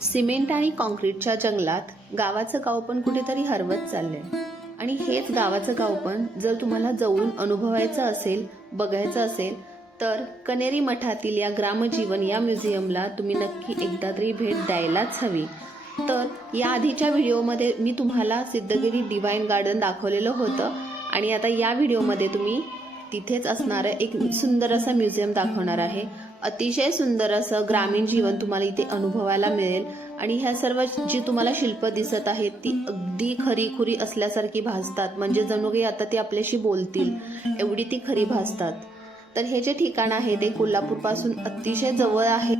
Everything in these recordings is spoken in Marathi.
सिमेंट आणि कॉन्क्रीटच्या जंगलात गावाचं गाव पण कुठेतरी हरवत चाललंय. आणि हेच गावाचं गाव पण जर तुम्हाला जवळून अनुभवायचं असेल बघायचं असेल तर कनेरी मठातील या ग्रामजीवन या म्युझियमला तुम्ही नक्की एकदा तरी भेट द्यायलाच हवी. तर या आधीच्या व्हिडिओमध्ये मी तुम्हाला सिद्धगिरी डिवाईन गार्डन दाखवलेलं होतं आणि आता या व्हिडिओमध्ये तुम्ही तिथेच असणारं एक सुंदर असं म्युझियम दाखवणार आहे. अतिशय सुंदर असं ग्रामीण जीवन तुम्हाला इथे अनुभवायला मिळेल. आणि ह्या सर्व जी तुम्हाला शिल्प दिसत आहेत ती अगदी खरीखुरी असल्यासारखी भासतात. म्हणजे जणू काही आता ती आपल्याशी बोलतील एवढी ती खरी भासतात. तर हे जे ठिकाण आहे ते कोल्हापूरपासून अतिशय जवळ आहे.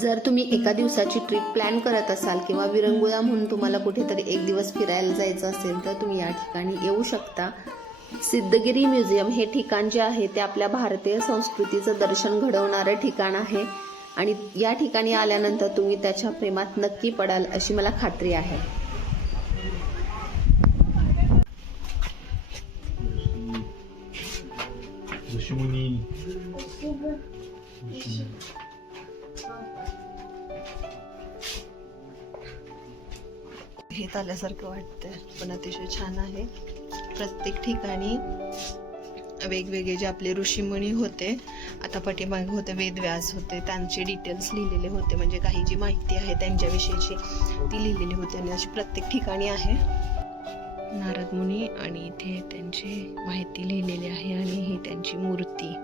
जर तुम्ही एका दिवसाची ट्रिप प्लॅन करत असाल किंवा विरंगुळा म्हणून तुम्हाला कुठेतरी एक दिवस फिरायला जायचं असेल तर तुम्ही या ठिकाणी येऊ शकता. सिद्धगिरी म्युझियम हे ठिकाण जे आहे ते आपल्या भारतीय संस्कृतीचं दर्शन घडवणारं ठिकाण आहे. आणि या ठिकाणी आल्यानंतर तुम्ही त्याच्या प्रेमात नक्की पडाल अशी मला खात्री आहे. हे आल्यासारखं वाटतंय. पण अतिशय छान आहे. प्रत्येक ठिकाणी वेगवेगळे जे आपले ऋषीमुनी होते आता पाठीमागे होते वेदव्यास होते त्यांचे डिटेल्स लिहिलेले होते. म्हणजे काही जी माहिती आहे त्यांच्याविषयीची ती लिहिलेली होती आणि अशी प्रत्येक ठिकाणी आहे. नारद मुनी आणि इथे त्यांची माहिती लिहिलेली आहे आणि ही त्यांची मूर्ती.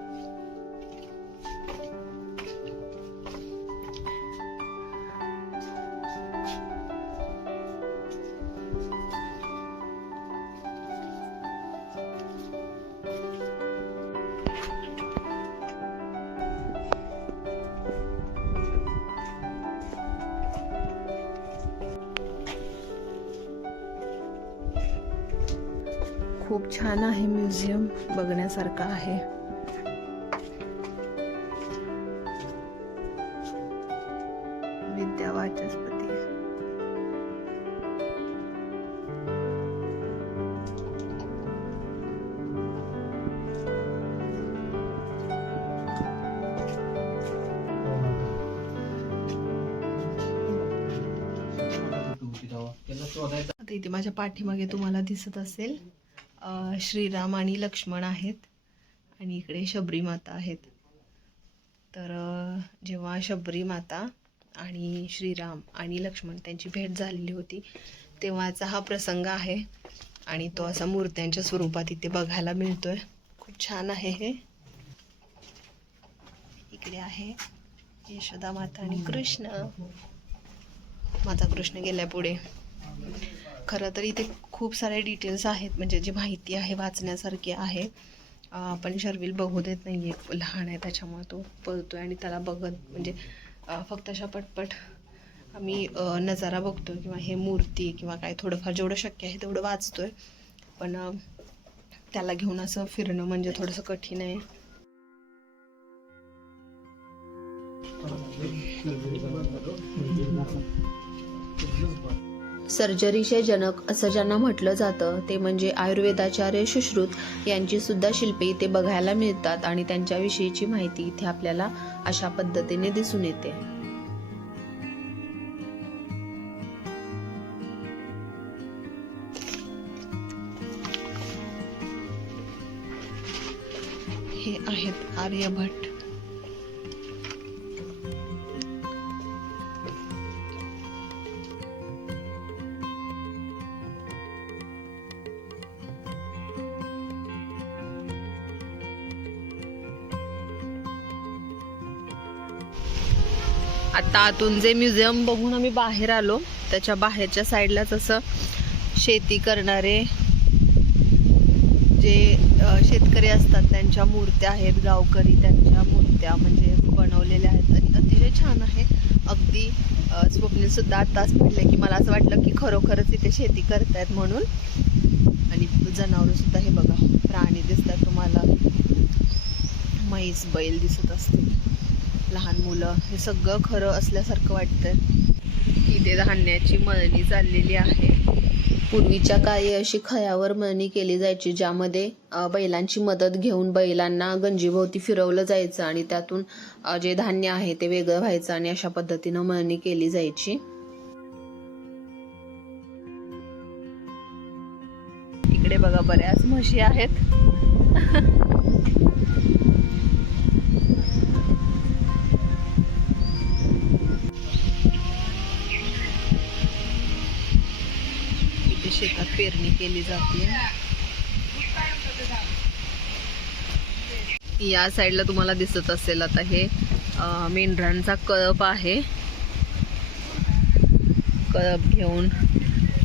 खूप छान आहे म्युझियम बघण्यासारखं आहे. विद्या वाचस्पती. आता इथे माझ्या पाठीमागे तुम्हाला दिसत असेल. श्रीराम आणि लक्ष्मण आहेत आणि इकडे शबरी माता आहेत. तर जेव्हा शबरी माता आणि श्रीराम आणि लक्ष्मण त्यांची भेट झालेली होती तेव्हाचा हा प्रसंग आहे आणि तो असा मूर्त्यांच्या स्वरूपात इथे बघायला मिळतोय. खूप छान आहे हे. इकडे आहे यशोदा माता आणि कृष्ण. माता कृष्ण गेल्या पुढे. खरं तर इथे खूप सारे डिटेल्स आहेत. म्हणजे जी माहिती आहे वाचण्यासारखी आहे. आपण शर्विल बघू देत नाही आहे लहान आहे त्याच्यामुळे तो पळतो आहे आणि त्याला बघत म्हणजे फक्त अशा पटपट आम्ही नजारा बघतो किंवा हे मूर्ती किंवा काय थोडंफार जेवढं शक्य आहे तेवढं वाचतोय. पण त्याला घेऊन असं फिरणं म्हणजे थोडंसं कठीण आहे. सर्जरीचे जनक असं ज्यांना म्हटलं जातं ते म्हणजे आयुर्वेदाचार्य सुश्रुत यांची सुद्धा शिल्पे इथे बघायला मिळतात आणि त्यांच्याविषयीची माहिती इथे आपल्याला अशा पद्धतीने दिसून येते. हे आहेत आर्यभट्ट. आता आतून जे म्युझियम बघून आम्ही बाहेर आलो त्याच्या बाहेरच्या साईडलाच असं शेती करणारे जे शेतकरी असतात त्यांच्या मूर्त्या आहेत गावकरी त्यांच्या मूर्त्या म्हणजे बनवलेल्या आहेत. आणि अतिशय छान आहे. अगदी अ, आत्ताच म्हटलं की मला असं वाटलं की खरोखरच इथे शेती करतायत म्हणून. आणि जनावरंसुद्धा हे बघा प्राणी दिसतात तुम्हाला. म्हैस बैल दिसत असतील. लहान मुलं हे सगळं खरं असल्यासारखं वाटतंय. इथे धान्याची मळणी चाललेली आहे. पूर्वीच्या काळी अशी खयावर मळणी केली जायची ज्यामध्ये बैलांची मदत घेऊन बैलांना गंजीभोवती फिरवलं जायचं आणि त्यातून जे धान्य आहे ते वेगळं व्हायचं आणि अशा पद्धतीनं मळणी केली जायची. इकडे बघा बऱ्याच म्हशी आहेत. शेतात पेरणी केली जाते. या साईडला तुम्हाला दिसत असेल आता हे मेंढरांचा कळप आहे. कळप घेऊन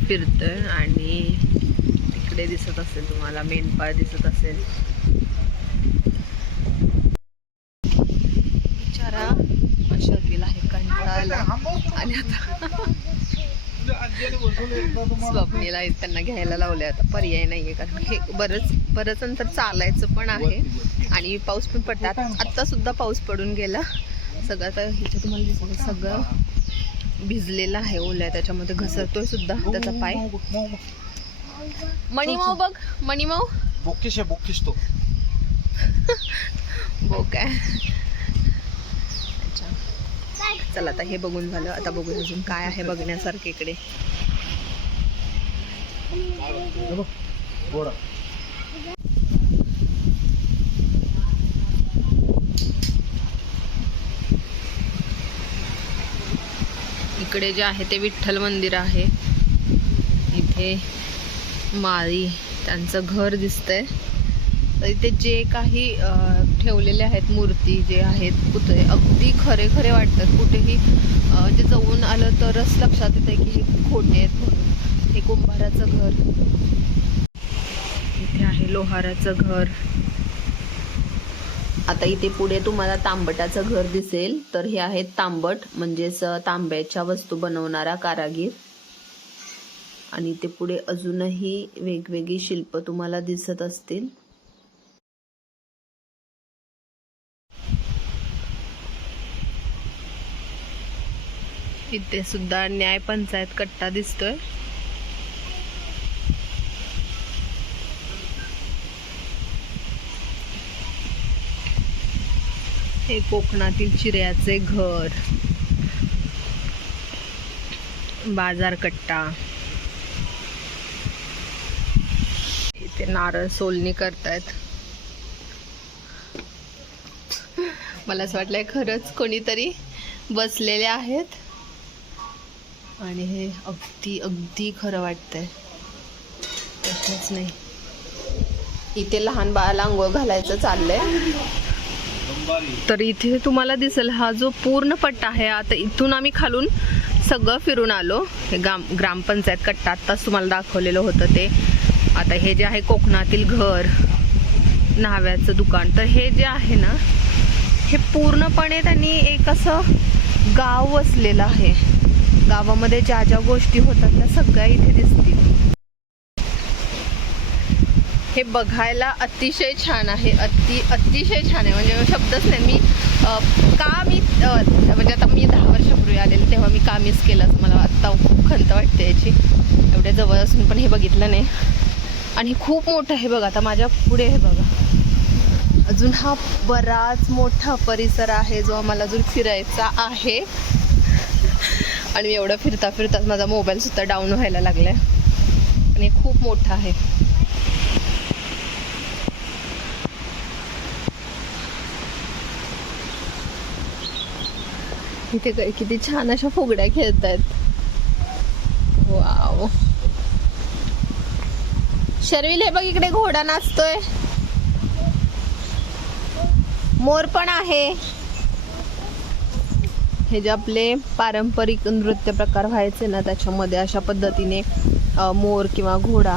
फिरतोय आणि तिकडे दिसत असेल तुम्हाला मेंढपाळ दिसत असेल. विचारा शर्दीला आहे कंटाळला आणि आता स्वप्नीला त्यांना घ्यायला लावले आता पर्याय नाहीये कारण हे बरंच बरंच अंतर चालायचं पण आहे. आणि पाऊस पण पडतात. आत्ता सुद्धा पाऊस पडून गेला. सगळं आता ह्याच्या तुम्हाला सगळं भिजलेलं आहे ओल्या त्याच्यामध्ये घसरतोय सुद्धा त्याचा पाय. मणिमाऊ बघ मणिमाऊ. बोकिश आहे बोकिश तो. बो काय अच्छा चला आता हे बघून झालं. आता बघून अजून काय आहे बघण्यासारखे इकडे. इकडे जे आहे ते विठ्ठल मंदिर आहे. इथे माळी त्यांचं घर दिसतंय. इथे जे काही ठेवलेले आहेत मूर्ती जे आहेत पुतळे अगदी खरे खरे वाटतात. कुठेही जे जाऊन आलं तरच लक्षात येतं की हे खोटे आहेत म्हणून. हे कुंभाराचं घर. इथे आहे लोहाराचं घर. आता इथे पुढे तुम्हाला तांबटाचं घर दिसेल. तर हे आहे तांबट म्हणजेच तांब्याच्या वस्तू बनवणारा कारागीर. आणि ते पुढे अजूनही वेगवेगळी शिल्प तुम्हाला दिसत असतील. इथे सुद्धा न्याय पंचायत कट्टा दिसतोय. हे कोकणातील चिऱ्याचे घर. बाजार कट्टा. इथे नारळ सोलणी करतायत. मला असं वाटलंय खरंच कोणीतरी बसलेले आहेत. आणि हे अगदी अगदी खरं वाटतंय. प्रश्नच नाही. इथे लहान बाळाला आंघोळ घालायचं चाललंय. तर इथे तुम्हाला दिसेल हा जो पूर्ण पट्टा आहे आता इथून आम्ही खालून सगळं फिरून आलो. हे ग्राम ग्रामपंचायत कट्टा आत्ताच तुम्हाला दाखवलेलं होतं ते. आता हे जे आहे कोकणातील घर न्हाव्याचं दुकान तर हे जे आहे ना हे पूर्णपणे त्यांनी एक असं गाव वसलेलं आहे. गावामध्ये ज्या ज्या गोष्टी होतात त्या सगळ्या इथे दिसतील. हे बघायला अतिशय छान आहे. अति अतिशय छान आहे. म्हणजे शब्दच नाही. मी का मी म्हणजे आता मी दहा वर्षापूर्वी आलेले तेव्हा मी का मिस केलं मला आत्ता खूप खंत वाटते याची. एवढ्या जवळ असून पण हे बघितलं नाही. आणि खूप मोठं आहे बघा. आता माझ्या पुढे आहे बघा. अजून हा बराच मोठा परिसर आहे जो आम्हाला अजून फिरायचा आहे. आणि एवढं फिरता फिरताच माझा मोबाईल सुद्धा डाऊन व्हायला लागलाय. आणि खूप मोठा आहे. इथे काय- किती छान अशा फुगड्या खेळतायत. वाव. शर्विल हे बघ इकडे घोडा नाचतोय. मोर पण आहे. हे जे आपले पारंपरिक नृत्य प्रकार व्हायचे ना त्याच्यामध्ये अशा पद्धतीने मोर किंवा घोडा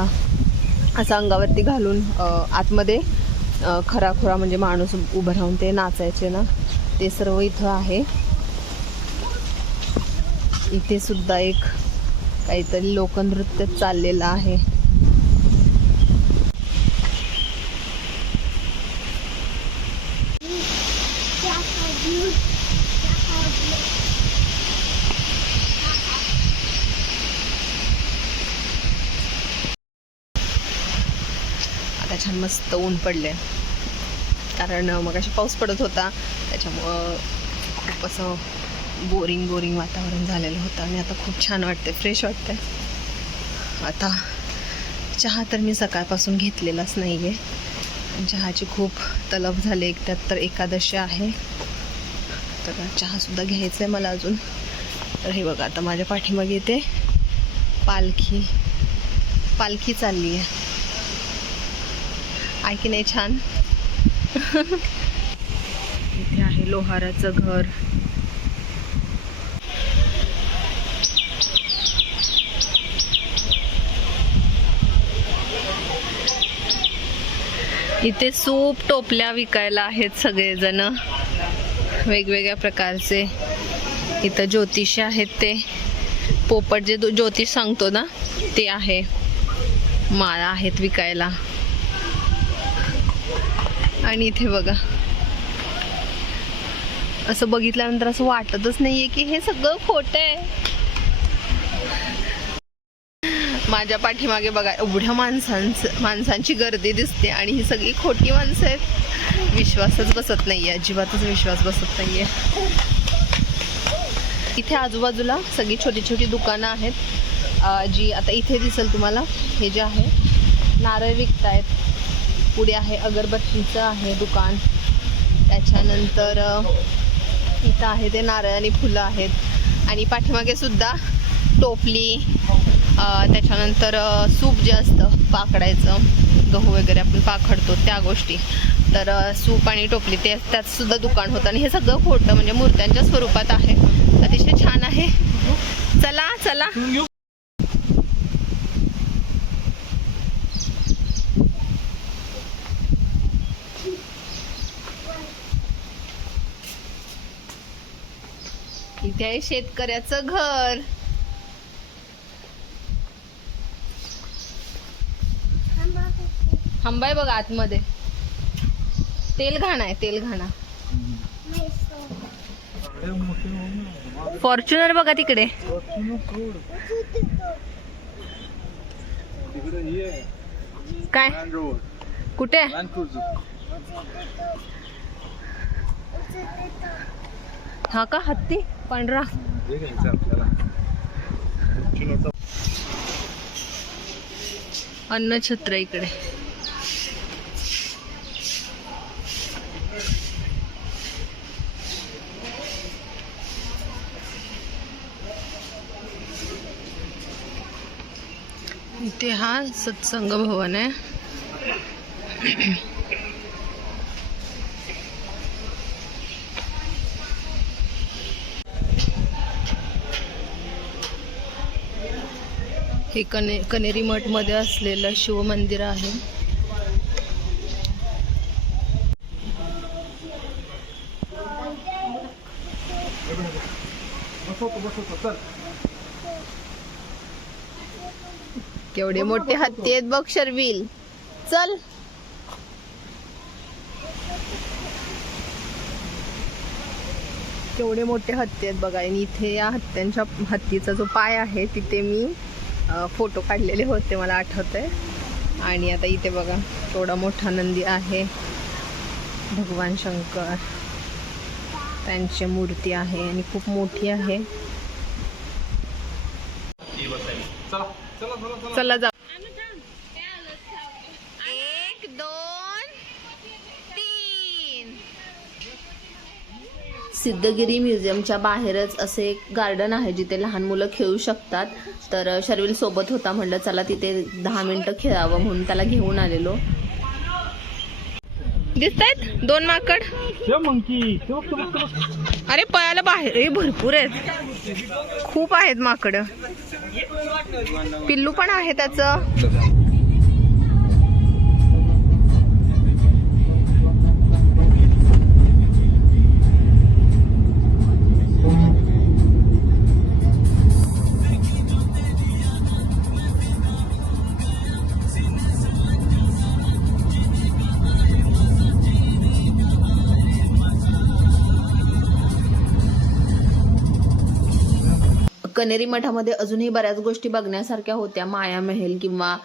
असं अंगावरती घालून आतमध्ये खराखुरा म्हणजे माणूस उभं राहून ते नाचायचे ना ते सर्व इथं आहे. इथे सुद्धा एक काहीतरी लोकनृत्य चाललेलं आहे. छान मस्त ऊन पडले कारण मग अशी पाऊस पडत होता. त्याच्यामुळं खूप असं बोरिंग बोरिंग वातावरण झालेलं होतं आणि आता खूप छान वाटते फ्रेश वाटतंय. आता चहा तर मी सकाळपासून घेतलेलाच नाही आहे चहाची खूप तलब झाली. एक त्यात तर एकादशी आहे. तर चहासुद्धा घ्यायचा आहे मला अजून. तर हे बघा आता माझ्या पाठीमागे येते पालखी पालखी चालली आहे आहे की नाही छान. इथे आहे लोहाराचं घर. इथे सूप टोपल्या विकायला आहेत सगळेजण. वेगवेगळ्या प्रकारचे. इथं ज्योतिष आहेत ते. पोपट जे दो- ज्योतिष सांगतो ना ते आहे. माळा आहेत विकायला. आणि इथे बघा. असं बघितल्यानंतर असं वाटतच नाहीये की हे सगळं खोट आहे. माझ्या पाठीमागे बघा एवढ्या माणसांचं माणसांची गर्दी दिसते आणि ही सगळी खोटी माणसं आहेत. विश्वासच बसत नाहीये अजिबातच विश्वास बसत नाहीये. इथे आजूबाजूला सगळी छोटी छोटी दुकानं आहेत. जी आता इथे दिसेल तुम्हाला हे जे आहे नारळ विकतायत. पुढे आहे अगरबत्तीचं आहे दुकान. त्याच्यानंतर इथं आहे ते नारळ आणि फुलं आहेत. आणि पाठीमागे सुद्धा टोपली त्याच्यानंतर सूप जे असतं पाकडायचं गहू वगैरे आपण पाखडतो त्या गोष्टी. तर सूप आणि टोपली ते त्यात सुद्धा दुकान होतं. आणि हे सगळं खोटं म्हणजे मूर्त्यांच्या स्वरूपात आहे. अतिशय छान आहे. चला चला. इथे आहे शेतकऱ्याचं घर. थांबाय बघा आतमध्ये. तेल घाणा आहे तेल घाणा. फॉर्च्युनर बघा तिकडे. काय? कुठे? हा का हत्ती पांढरा. अन्नछत्र इकडे. इथे हा सत्संग भवन आहे. हे कने कनेरी मठमध्ये असलेलं शिव मंदिर आहे. केवढे मोठे हत्ती आहेत बघ शर्विल. चल. केवढे मोठे हत्ती आहेत बघा. आणि इथे या हत्यांच्या हत्तीचा जो पाय आहे तिथे मी फोटो काढलेले होते मला आठवत आहे आणि आता इथे बघा केवढा मोठा नंदी आहे. भगवान शंकर त्यांची मूर्ती आहे आणि खूप मोठी आहे. चला जा एक दोन तीन सिद्धगिरी म्युझियमच्या बाहेरच असे एक गार्डन आहे जिथे लहान मुलं खेळू शकतात. तर शर्विल सोबत होता म्हणलं चला तिथे दहा मिनिटं खेळावं म्हणून त्याला घेऊन आलेलो. दिसत आहेत दोन माकड? मंकी अरे पळायला बाहेर. हे भरपूर आहेत. खूप आहेत माकड. पिल्लू पण आहे त्याचं. कनेरी मठामध्ये अजूनही बऱ्याच गोष्टी बघण्यासारख्या होत्या. माया महल किंवा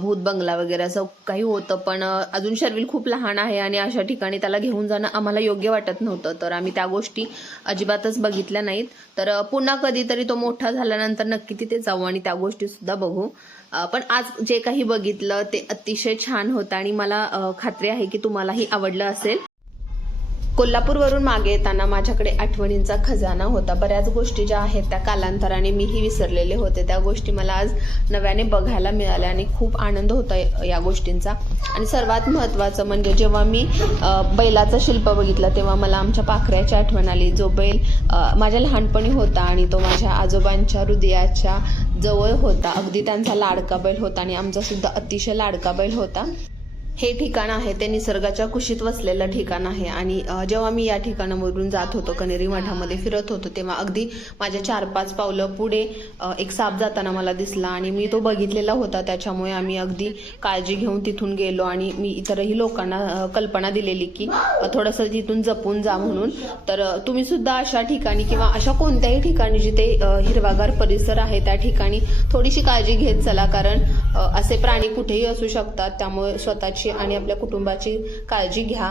भूत बंगला वगैरे असं काही होतं पण अजून शर्विल खूप लहान आहे आणि अशा ठिकाणी त्याला घेऊन जाणं आम्हाला योग्य वाटत नव्हतं. तर आम्ही त्या गोष्टी अजिबातच बघितल्या नाहीत. तर पुन्हा कधीतरी तो मोठा झाल्यानंतर नक्की तिथे जाऊ आणि त्या गोष्टी सुद्धा बघू. पण आज जे काही बघितलं ते अतिशय छान होतं आणि मला खात्री आहे की तुम्हालाही आवडलं असेल. कोल्हापूरवरून मागे येताना माझ्याकडे आठवणींचा खजाना होता. बऱ्याच गोष्टी ज्या आहेत त्या कालांतराने मीही विसरलेले होते. त्या गोष्टी मला आज नव्याने बघायला मिळाल्या आणि खूप आनंद होता या गोष्टींचा. आणि सर्वात महत्त्वाचं म्हणजे जेव्हा मी बैलाचं शिल्प बघितलं तेव्हा मला आमच्या पाखऱ्याची आठवण आली. जो बैल माझ्या लहानपणी होता आणि तो माझ्या आजोबांच्या हृदयाच्या जवळ होता. अगदी त्यांचा लाडका बैल होता आणि आमचासुद्धा अतिशय लाडका बैल होता. हे ठिकाण आहे ते निसर्गाच्या कुशीत वसलेलं ठिकाण आहे. आणि जेव्हा मी या ठिकाणावरून जात होतो कनेरी मठामध्ये फिरत होतो तेव्हा अगदी माझ्या चार पाच पावलं पुढे एक साप जाताना मला दिसला. आणि मी तो बघितलेला होता त्याच्यामुळे आम्ही अगदी काळजी घेऊन तिथून गेलो. आणि मी इतरही लोकांना कल्पना दिलेली की थोडंसं तिथून जपून जा म्हणून. तर तुम्ही सुद्धा अशा ठिकाणी किंवा अशा कोणत्याही ठिकाणी जिथे हिरवागार परिसर आहे त्या ठिकाणी थोडीशी काळजी घेत चला. कारण असे प्राणी कुठेही असू शकतात त्यामुळे स्वतःची स्वतःची आणि आपल्या कुटुंबाची काळजी घ्या.